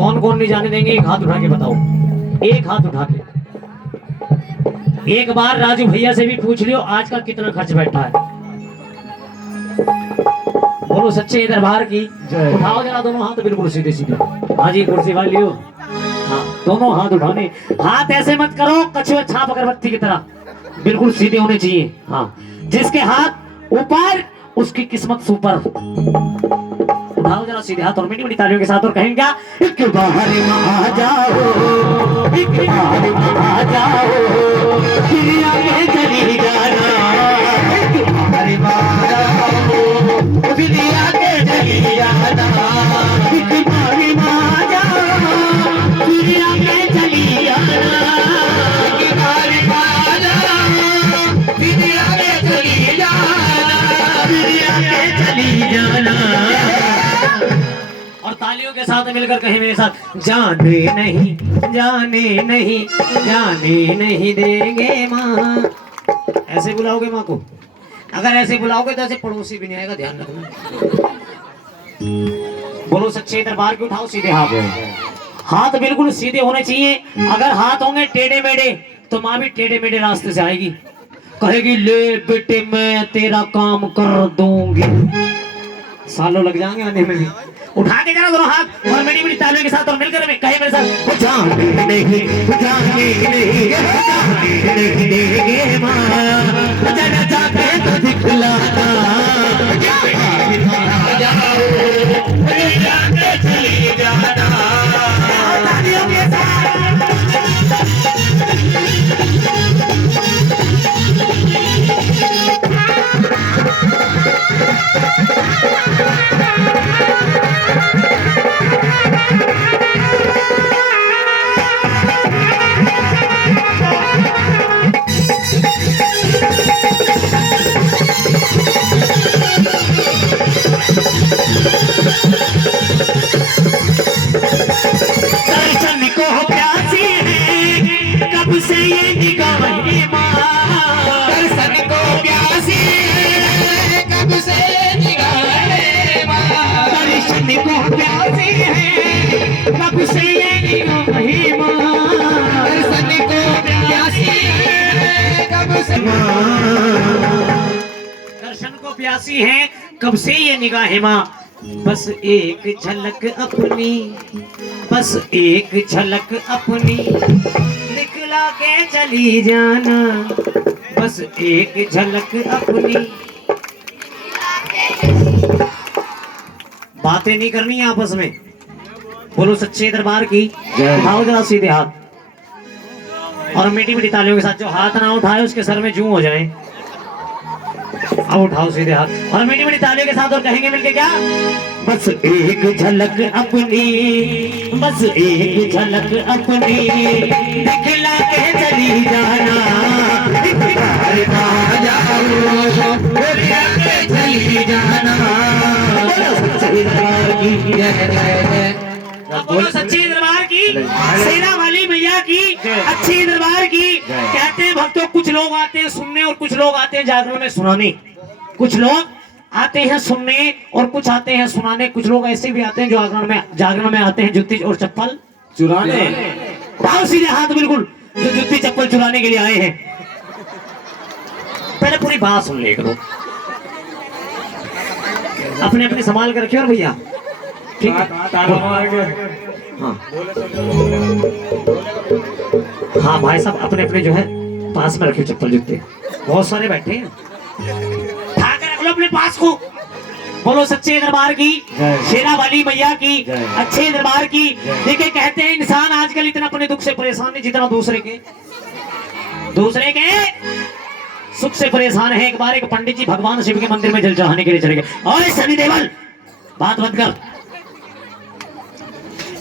कौन कौन नहीं जाने देंगे? एक हाथ उठा के बताओ, एक हाथ उठा के। एक बार राजू भैया से भी पूछ लियो आज का कितना खर्च बैठा है। बोलो सच्चे दरबार की। उठाओ जरा दोनों हाथ बिल्कुल सीधे सीधे। हाँ जी, कुर्सी वाली लियो। हाँ, दोनों हाथ उठाने। हाथ ऐसे मत करो कछुआ छाप अगरबत्ती की तरह, बिल्कुल सीधे होने चाहिए। हाँ, जिसके हाथ ऊपर उसकी किस्मत सुपर। उठाओ जरा सीधे हाथ और मीठी मीठी तालियों के साथ और कहेंगे क्या? एक बार आ जाओ, एक बार आ जाओ, फिर आगे चली जाना। एक बार आ जाओ, फिर आगे चली जाना। एक बार आ जाओ, फिर आगे चली जाना। एक बार आ जाओ, फिर आगे चली जाना, फिर आगे चली जाना। और तालियों के साथ मिलकर कहें मेरे साथ, जाने नहीं, जाने नहीं, जाने नहीं देंगे माँ। ऐसे बुलाओगे माँ को? अगर ऐसे बुलाओगे तो ऐसे पड़ोसी भी नहीं आएगा, ध्यान रखना। बोलो सच्चे दरबार की। उठाओ सीधे हाथ, हाथ बिल्कुल सीधे होने चाहिए। अगर हाथ होंगे टेढ़े मेढ़े तो माँ भी टेढ़े मेढ़े रास्ते से आएगी, कहेगी ले बेटे मैं तेरा काम कर दूंगी। सालों लग जाएंगे आने में भी। उठा के जरा दोनों हाथ और मेरी मेरी तालियों के साथ और मिलकर में कहे मेरे साथ, जाने नहीं, जाने नहीं, जाने नहीं देंगे माँ। जरा जाके तो दिखलाना। जाके चली जाना। तालियों के साथ। से ये निगाहें माँ, दर्शन को प्यासी है कब से निगाहें माँ। दर्शन को प्यासी है कब से ये निगाहें माँ। दर्शन को प्यासी है कब से दर्शन को प्यासी है कब से ये निगाहें माँ। बस एक झलक अपनी, बस एक झलक अपनी दिखला के चली जाना। बस एक झलक अपनी। बातें नहीं करनी है आपस में। बोलो सच्चे दरबार की। उठाओ जरा सीधे हाथ और मीठी मीठी तालियों के साथ। जो हाथ ना उठाए उसके सर में जूं हो जाए। अब उठाओ सीधे हाथ और मीठी मीठी तालियों के साथ और कहेंगे मिलके क्या? बस एक झलक अपनी, बस एक झलक अपनी दिखला के चली जाना। चली जाना। बोलो सच्ची दरबार की, सेना वाली मैया की, अच्छी दरबार की। कहते हैं भक्तों कुछ लोग आते हैं सुनने और कुछ लोग आते हैं जागरण में सुनाने। कुछ लोग आते हैं सुनने और कुछ आते हैं सुनाने। कुछ लोग ऐसे भी आते हैं जो जागरण में आते हैं जुत्ती और चप्पल चुराने। उठाओ सीधे हाथ बिल्कुल, जो जुत्ती चप्पल चुराने के लिए आए हैं। पहले पूरी बात सुन ले करो, अपने अपने संभाल कर रखिए और भैया, ठीक है? हाँ भाई साहब अपने अपने जो है पास में रखिए चप्पल जूते। बहुत सारे बैठे हैं, उठा कर रख लो अपने पास को। बोलो सच्चे दरबार की, शेरा वाली मैया की, अच्छे दरबार की। देखिए कहते हैं इंसान आजकल इतना अपने दुख से परेशान है जितना दूसरे के सुख से परेशान है। एक बार एक पंडित जी भगवान शिव के मंदिर में जल चढ़ाने के लिए चले गए। ओए सनी देवल बात बंद कर।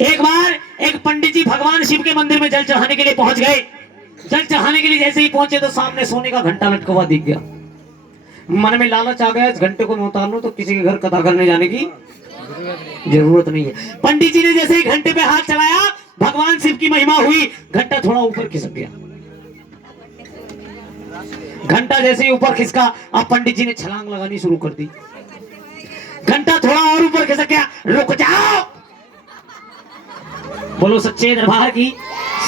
एक बार एक पंडित जी भगवान शिव के मंदिर में जल चढ़ाने के लिए पहुंच गए। जल चढ़ाने के लिए जैसे ही पहुंचे तो सामने सोने का घंटा लटका हुआ दिख गया। मन में लालच आ गया, इस घंटे को मैं उतार लूं तो किसी के घर कथा करने जाने की जरूरत नहीं है। पंडित जी ने जैसे ही घंटे पे हाथ चलाया, भगवान शिव की महिमा हुई, घंटा थोड़ा ऊपर खिसक गया। घंटा जैसे ही ऊपर खिसका, अब पंडित जी ने छलांग लगानी शुरू कर दी। घंटा थोड़ा और ऊपर खिसक गया। रुक जाओ, बोलो सच्चे दरबार की,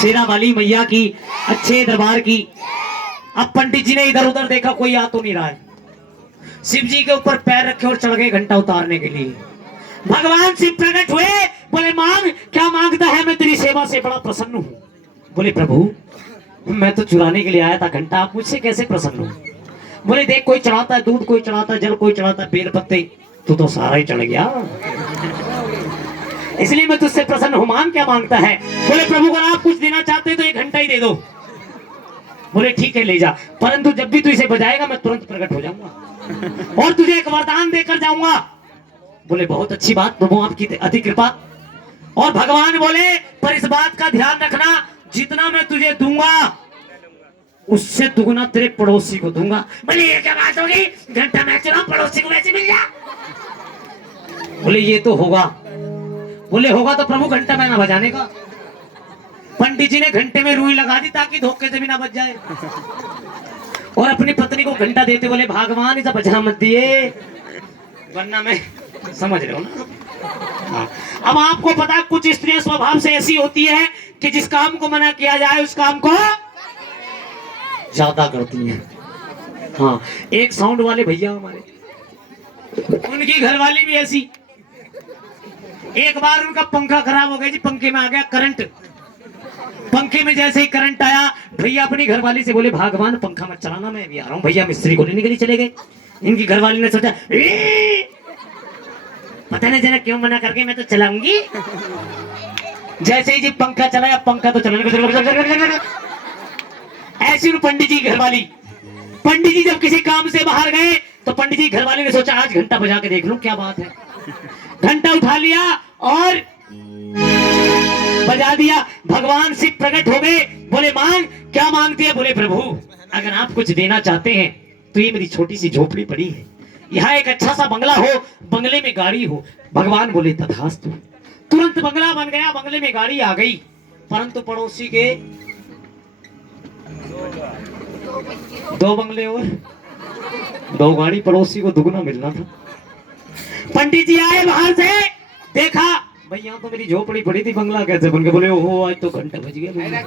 शेरा वाली मैया की, अच्छे दरबार की। अब पंडित जी ने इधर उधर देखा, कोई आ तो नहीं रहा है। शिव जी के ऊपर पैर रखे और चढ़ गए घंटा उतारने के लिए। भगवान शिव प्रकट हुए, बोले मांग, क्या मांगता है? मैं तेरी सेवा से बड़ा प्रसन्न हूँ। बोले प्रभु, मैं तो चुराने के लिए आया था घंटा, आप मुझसे कैसे प्रसन्न हो? बोले देख, कोई चढ़ाता है दूध, कोई चढ़ाता है जल, कोई चढ़ाता है बेल पत्ते, तू तो सारा ही चढ़ गया, इसलिए मैं तुझसे प्रसन्न हूं। मांग, क्या मांगता है? बोले प्रभु, अगर आप कुछ देना चाहते हैं तो एक घंटा ही दे दो। बोले ठीक है ले जा, परंतु जब भी तू इसे बजाएगा मैं तुरंत प्रकट हो जाऊंगा और तुझे एक वरदान देकर जाऊंगा। बोले बहुत अच्छी बात प्रभु, आपकी अति कृपा। और भगवान बोले पर इस बात का ध्यान रखना, जितना मैं तुझे दूंगा उससे दुगना तेरे पड़ोसी को दूंगा। बोले ये क्या बात होगी, घंटा मैं चुराऊं, पड़ोसी को वैसे मिल जा? बोले ये तो होगा। बोले होगा तो प्रभु घंटा मैं ना बजाने का। पंडित जी ने घंटे में रुई लगा दी ताकि धोखे से भी ना बज जाए, और अपनी पत्नी को घंटा देते बोले भगवान इसे बजा मत दिए, वरना मैं, समझ रहे हो ना? हाँ। अब आपको पता, कुछ स्त्रियां स्वभाव से ऐसी होती है कि जिस काम को मना किया जाए उस काम को ज्यादा करती हैं। हाँ, एक साउंड वाले भैया हमारे, उनकी घरवाली भी ऐसी। एक बार उनका पंखा खराब हो गया जी, पंखे में आ गया करंट। पंखे में जैसे ही करंट आया, भैया अपनी घरवाली से बोले भगवान पंखा मत चलाना, मैं भी आ रहा हूँ। भैया मिस्त्री को लेने के लिए चले गए। इनकी घरवाली ने सोचा पता नहीं जरा क्यों मना करके, मैं तो चलाऊंगी। जैसे ही जी पंखा चलाया, पंखा तो चलाने ऐसी पंडित जी घरवाली। पंडित जी जब किसी काम से बाहर गए तो पंडित जी घरवाली ने सोचा आज घंटा बजा के देख लूं क्या बात है। घंटा उठा लिया और बजा दिया। भगवान शिव प्रकट हो गए, बोले मांग, क्या मांगती है? बोले प्रभु, अगर आप कुछ देना चाहते हैं तो ये मेरी छोटी सी झोपड़ी पड़ी है, यहाँ एक अच्छा सा बंगला हो, बंगले में गाड़ी हो। भगवान बोले तथास्तु। तुरंत बंगला बन गया, बंगले में गाड़ी आ गई। परंतु पड़ोसी के 2 बंगले और 2 गाड़ी, पड़ोसी को दुगना मिलना था। पंडित जी आए बाहर से, देखा भाई यहाँ तो मेरी झोपड़ी पड़ी थी, बंगला कैसे बन गया? बोले ओहो आज तो घंटा बज गया।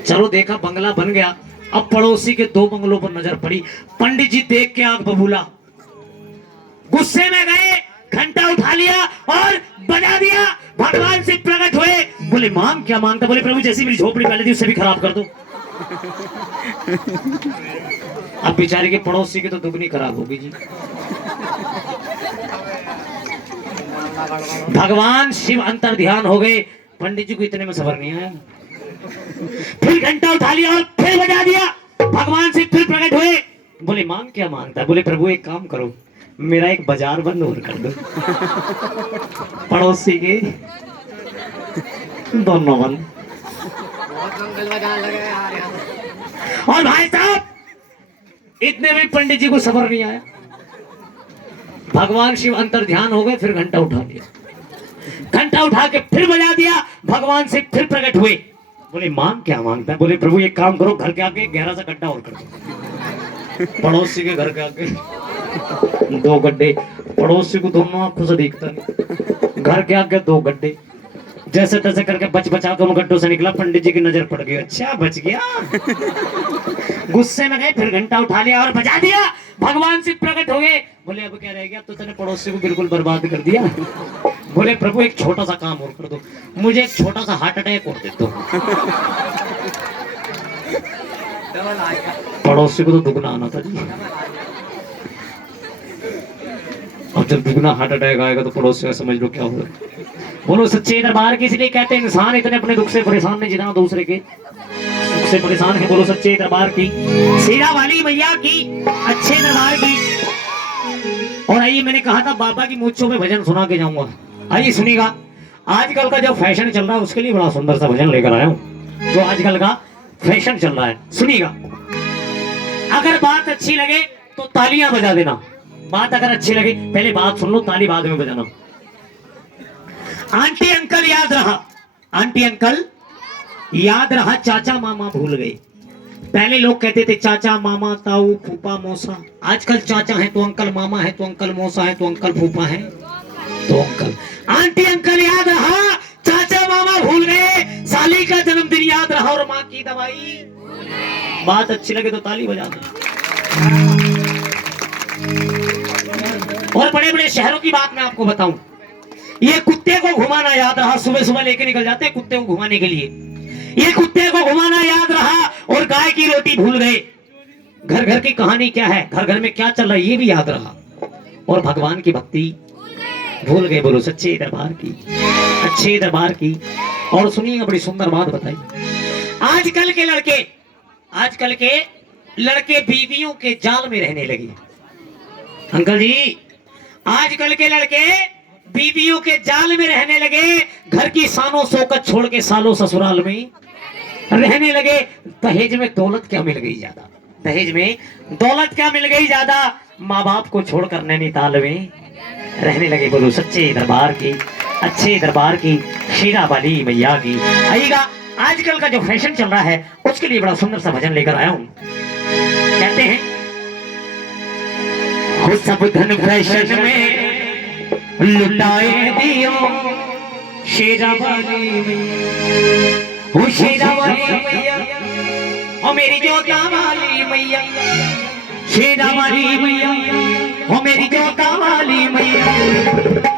चलो देखा बंगला बन गया। अब पड़ोसी के 2 बंगलों पर नजर पड़ी। पंडित जी देख के आंख बबूला, गुस्से में गए, घंटा उठा लिया और बजा दिया। भगवान से प्रकट हुए, बोले मांग, क्या मांगता? बोले प्रभु जैसी मेरी झोपड़ी पहले थी उससे भी खराब कर दो। अब बेचारे के पड़ोसी की तो दुगनी खराब होगी जी। भगवान शिव अंतर ध्यान हो गए। पंडित जी को इतने में सबर नहीं आया, फिर घंटा उठा लिया और फिर बजा दिया। भगवान शिव फिर प्रकट हुए, बोले मांग, क्या मांगता? बोले प्रभु एक काम करो, मेरा एक बाजार बंद और कर दो। पड़ोसी के दोनों बंद। और भाई साहब इतने में पंडित जी को सबर नहीं आया। भगवान शिव अंतर ध्यान हो गए, फिर घंटा उठा लिया। घंटा उठा के फिर बजा दिया। भगवान शिव फिर प्रकट हुए, बोले मांग, क्या मांगता है? बोले प्रभु एक काम करो, घर के आगे गहरा सा गड्ढा और कर दो। पड़ोसी के घर के आगे 2 गड्ढे। पड़ोसी को दोनों आंखों से दिखता नहीं, घर के आगे 2 गड्ढे। जैसे तैसे करके बचा के उन गड्ढों से निकला। पंडित जी की नजर पड़ गई, अच्छा बच गया। गुस्से में गए, फिर घंटा उठा लिया और बजा दिया। भगवान शिव प्रकट हो गए, बोले अब क्या रह गया? अब तो तेरे पड़ोसी को बिल्कुल बर्बाद कर दिया। बोले प्रभु एक छोटा सा काम और कर दो, मुझे एक छोटा सा हार्ट अटैक और दे दो। पड़ोसी को तो दुगना आना था जी। अब जब दुगना हार्ट अटैक आएगा तो पड़ोसी का समझ लो क्या होगा। बोलो सच्चे दरबार की। इसलिए कहते हैं इंसान इतने अपने दुख से परेशान नहीं जितना दूसरे के सुख से परेशान है। बोलो सच्चे दरबार की, शेरा वाली मैया की, अच्छे दरबार की। और आइए, मैंने कहा था बाबा की मूंछों में भजन सुना के जाऊंगा। आइए सुनिएगा, आजकल का जो फैशन चल रहा है उसके लिए बड़ा सुंदर सा भजन लेकर आया हूँ। जो आजकल का फैशन चल रहा है, सुनिएगा। अगर बात अच्छी लगे तो तालियां बजा देना। बात अगर अच्छी लगे, पहले बात सुन लो, ताली बाद में बजाना। आंटी अंकल याद रहा, आंटी अंकल याद रहा, चाचा मामा भूल गए। पहले लोग कहते थे चाचा मामा ताऊ फूफा मौसा। आजकल चाचा है तो अंकल, मामा है तो अंकल, मौसा है तो अंकल, फूफा है तो अंकल। आंटी अंकल याद रहा, और माँ की दवाई। बात अच्छी लगे तो ताली बजा दो। और बड़े बड़े शहरों की बात मैं आपको बताऊं, ये कुत्ते को घुमाना याद रहा, सुबह सुबह लेके निकल जाते हैं कुत्ते को घुमाने के लिए। ये कुत्ते को घुमाना याद रहा और गाय की रोटी भूल गए। घर घर की कहानी क्या है, घर घर में क्या चल रहा है ये भी याद रहा, और भगवान की भक्ति भूल गए। बोलो सच्चे दरबार की, अच्छे दरबार की। और सुनिए बड़ी सुंदर बात बताई, आजकल के लड़के बीवियों के जाल में रहने लगे। अंकल जी, आजकल के लड़के बीवियों के जाल में रहने लगे, घर की शानो शौकत छोड़ के सालों ससुराल में रहने लगे। दहेज में दौलत क्या मिल गई ज्यादा, दहेज में दौलत क्या मिल गई ज्यादा, माँ बाप को छोड़कर नैनीताल में रहने लगे। बोलो सच्चे दरबार की, अच्छे दरबार की, शेरा वाली मैया की। आइएगा, आजकल का जो फैशन चल रहा है उसके लिए बड़ा सुंदर सा भजन लेकर आया हूं। कहते हैं, हो सब धन फैशन में लुटाए दियो शेरा वाली मैया, हो शेरा वाली मैया, ओ मेरी जोता वाली मैया, शेरा वाली मैया, ओ मेरी जोता वाली मैया।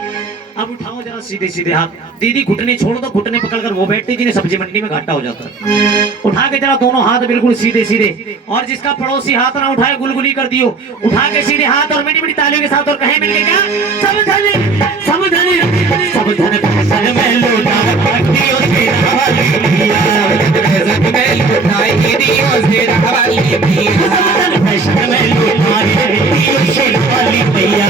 अब उठाओ जरा सीधे सीधे हाथ। दीदी घुटने छोड़ दो, घुटने पकड़कर वो बैठती जिन्हें सब्जी मंडी में घाटा हो जाता है। उठा के जरा दोनों हाथ बिल्कुल सीधे सीधे, और जिसका पड़ोसी हाथ ना उठाए गुलगुली कर दियो। उठा के सीधे हाथ और मीठी मीठी तालियों के साथ, और कहे मिल गए क्या, सब धन सब धन सब धन फैशन में लुटा दियो शेरा वाली मैया, फैशन में लुटाई दियो शेरा वाली मैया, सब धन फैशन में लुटाई दियो शेरा वाली मैया,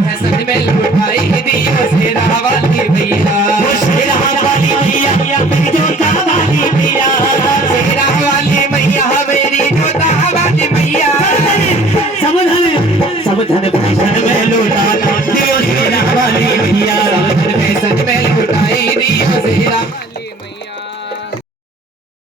फैशन में लुटाई दियो शेरा वाली मैया, शेरा वाली मैया मेरी जोता वाली मैया, शेरा वाली मैया मेरी जोता वाली मैया, सब धन फैशन में लुटा दियो शेरा वाली